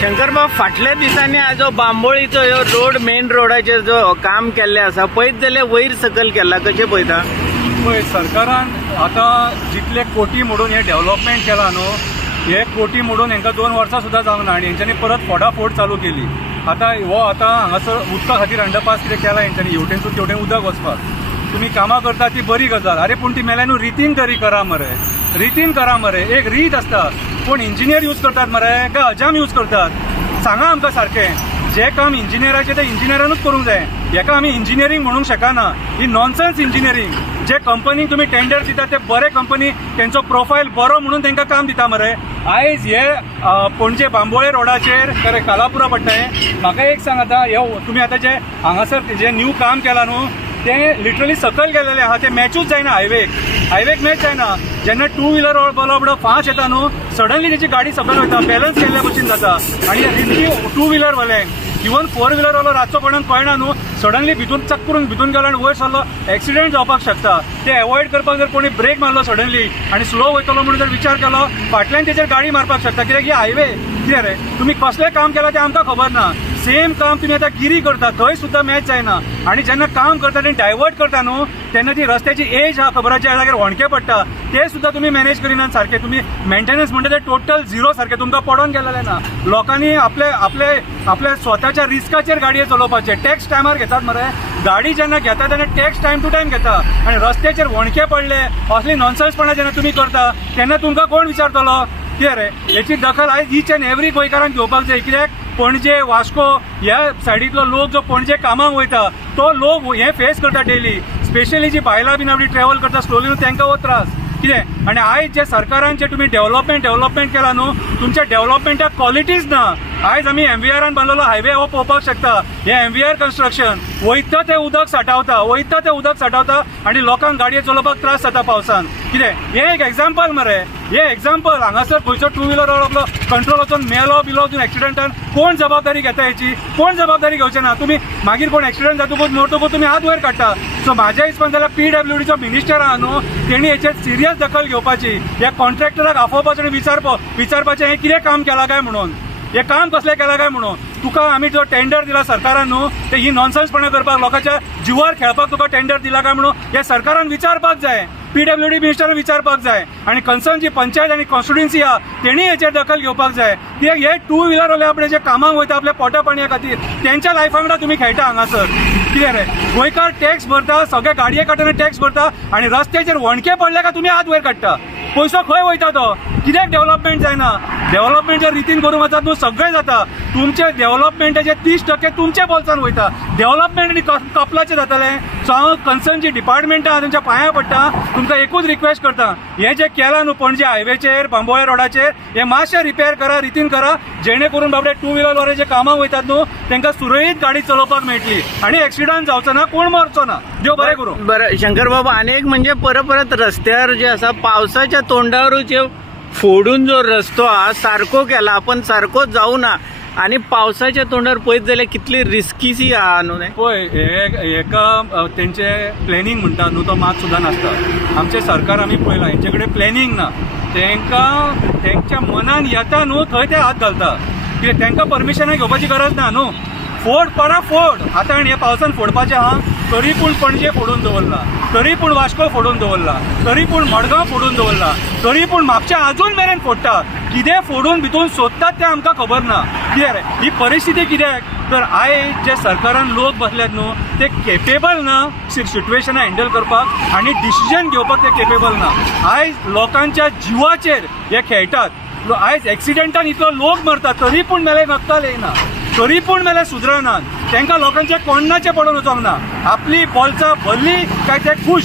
शंकरबाब, फाटल्या दिसांनी जो बांबोळीचो ह्यो रोड मेन रोडाचेर जो काम केल्ले आसा पळयत जाल्यार वयर सकल केला, कशें पळयता? पळय, सरकारान आतां जितले कोटी मोडून हे डेव्हलपमेंट केला न्हू, हे कोटी मोडून हांकां 2 वर्सां सुद्दां जावना आनी हेंच्यांनी परत फोडाफोड चालू केली. आतां हांगासर उदका खातीर अंडरपास कितें केला हेंच्यांनी, हेवटेनसून तेवटेन उदक वचपाक. तुमी कामां करता ती बरी गजाल, अरे पूण ती मेल्यानू रितीन तरी करा मरे, रितीन करा मरे. एक रीत आसता. पूण इंजिनियर यूज करतात मरे काय अजाम यूज करतात? सांगा आमकां सारकें. जे काम इंजिनियराचें ते इंजिनियरानूच करूंक जाय. हेका आमी इंजिनियरींग म्हणूंक शकना. ही नॉनसेन्स इंजिनियरींग. जे कंपनीक तुम्ही टेंडर दिता ते बरे कंपनी तेंचो प्रोफायल बरो म्हणून तांकां काम दिता मरे. आयज हे पणजे बांबोळे रोडाचेर खरें कालापुरा पडटा हें. म्हाका एक सांग, आतां हे तुमी आतां जे हांगासर जे न्यू काम केलां न्हू, ते लिटरली सकयल गेलेले आहा. ते मॅचूच जायना हायवेक मॅच जायना. जेन्ना 2 व्हिलर बडो फास्ट येता न्हू, सडनली तेची गाडी सकयल वयता, बॅलन्स केल्ल्या भशेन जाता. आनी रिस्की 2 व्हिलर वाल्यांक, इवन 4 व्हिलर वालो रातचो कोणाक कळना न्हू, सडनली भितून चक करून भितून गेलो आनी वयर सरलो, एक्सिडेंट जावपाक शकता. ते अवॉइड करपाक जर कोणी ब्रेक मारलो सडनली आनी स्लो वयतलो म्हणून जर विचार केलो, फाटल्यान तेचेर गाडी मारपाक शकता. कित्याक ही हायवे कितें रे, तुमी कसलें काम केलां तें आमकां खबर ना. सेम काम तुम्ही आता गिरी करता, थंय सुद्दां मॅच जायना. आनी जेन्ना काम करता आनी डायवर्ट करता न्हू, तेन्ना ती रस्त्याची एज हा खबराच्या जाग्यार होणके पडटा, ते सुद्दां तुम्ही मॅनेज करिनात सारखे. तुम्ही मेंटेनन्स म्हणटा ते टोटल झिरो सारखे तुमकां पडोन गेलेले ना. लोकांनी आपले स्वताच्या रिस्काचेर गाडये चलोवपाचे. टॅक्स टायमार घेतात मरे. गाडी जेन्ना घेता तेन्ना टॅक्स टायम टू टायम घेता आनी रस्त्याचेर होणके पडले असली नॉनसेन्सपणां जेन्ना तुमी करता तेन्ना तुमकां कोण विचारतलो? कितें रे, हेची दखल आयज ईच एंड एवरी गोंयकारांक घेवपाक जाय. कित्याक पणजे वास्को ह्या सायडीतलो लोक जो पणजे कामाक वयता तो लोक हे फेस करता डेली. स्पेशली जी बायलां बीन आपली ट्रॅव्हल करता स्लोली, तांकां हो त्रास. कितें आनी आयज जे सरकारान जे तुमी डेव्हलपमेंट केला न्हू, तुमच्या डेव्हलपमेंटाक क्वॉलिटीज ना. आयज आमी MVRान बांदलेलो हायवे हो पळोवपाक शकता. हे MVR कन्स्ट्रक्शन वयता ते उदक साठवता आनी लोकांक गाडये चलोवपाक त्रास जाता पावसान. कितें हे एक एग्जाम्पल मरे, हे एग्जाम्पल. हांगासर खंयचो 2 व्हिलर आपलो कंट्रोल वचून मेलो बिलो वचून एक्सिडेंटान कोण जबाबदारी घेता हेची? कोण जबाबदारी घेवचे ना. तुमी मागीर कोण एक्सिडेंट जातकूच मोडटकूच तुमी हात वयर काडटा. सो म्हाज्या हिसपान जाल्यार PWDचो मिनिस्टर आहा न्हू, तेणी हेचेर सिरियस दखल घेवपाची. ह्या कॉन्ट्रॅक्टराक आफोवपाचें आनी विचारपाचें हे कितें काम केलां काय म्हणून, हे काम कसलें केलां काय म्हणून. तुका आमी जो टेंडर दिला सरकारान न्हू, ते ही नॉनसेन्सपणां करपाक, लोकांच्या जिवार खेळपाक तुका टेंडर दिला काय म्हणून हे सरकारान विचारपाक जाय. PWD मिनिस्टरान विचारपाक जाय आनी कन्सर्न जी पंचायत आनी कॉन्स्टिट्युएन्सी आहा तेणी हेचेर दखल घेवपाक जाय. कित्याक हे 2 व्हिलर वाले आपले जे कामाक वयता आपल्या पोटा पाणया खातीर, तेंच्या लायफा वांगडा तुमी खेळटा हांगासर. कितें रे, गोंयकार टॅक्स भरता, सगळे गाडये काडटना टॅक्स भरता आनी रस्त्याचेर होणके पडले काय तुमी हात वयर काडटा. पयसो खंय वयता तो? कित्याक डेव्हलपमेंट जायना? डेव्हलपमेंट रितीन करूंक वचत न्हू, सगळें जाता. तुमचे डेव्हलपमेंटाचे 30% तुमच्या बोल्सान वयता. डेव्हलपमेंट आनी कपलाचें जातलें. सो हांव कन्सर्न जी डिपार्टमेंट आहा तेंच्या पांया पडटा, तुमकां एकूच रिक्वेस्ट करता, हे जे केलां न्हू पणजे हायवेचेर बांबोळे रोडाचेर, हे मातशें रिपेर करा, रितीन करा, जेणे करून बाबडे 2 व्हिलर वाले जे कामाक वयतात न्हू तांकां सुरळीत गाडी चलोवपाक मेळटली आनी एक्सिडंट जावचो ना, कोण मरचो ना. देव बरें करूं. बरं शंकरबाब, आनी म्हणजे परत रस्त्यार जे आसा पावसाच्या तोंडावरूच फोडून जो रस्तो हा सारको केला, पण सारको जावना आणि पावसाच्या तोंडावर पळयत जाल्यार कितली रिस्कीसी आहा न्हू. पळय, हेका तेंचे प्लॅनिंग म्हणटा न्हू, तो मात सुद्दां नासता. आमचे सरकार आमी पळयलां, हेंचे कडेन प्लॅनिंग ना. तेंच्या मनान येता न्हू थंय ते हात घालता. कित्याक तेंकां परमिशनाक घेवपाची गरज ना न्हू. फोड. आतां हे पावसान फोडपाचें आहा, तरी पूण पणजे फोडून दवरला, तरी पूण वास्को फोडून दवरला, तरी पूण मडगांव फोडून दवरला, तरी पूण म्हापशा आजून मेरेन फोडटा. कितें फोडून भितून सोदतात तें आमकां खबर ना. कितें रे, ही परिस्थिती कित्याक? तर आयज जे सरकारान लोक बसल्यात न्हू, ते केपेबल ना सिच्युएशनां हँडल करपाक आनी डिसिजन घेवपाक ते केपेबल ना. आयज लोकांच्या जिवाचेर हे खेळटात. आयज एक्सिडेंटान इतलो लोक मरता, तरी पूण मेले नक्कल येयना, तरी पूण मेले सुदरनात. तांकां लोकांचे कोणाचे पडोवन वचोंक ना. आपली बोल्सां भरली काय ते खूश.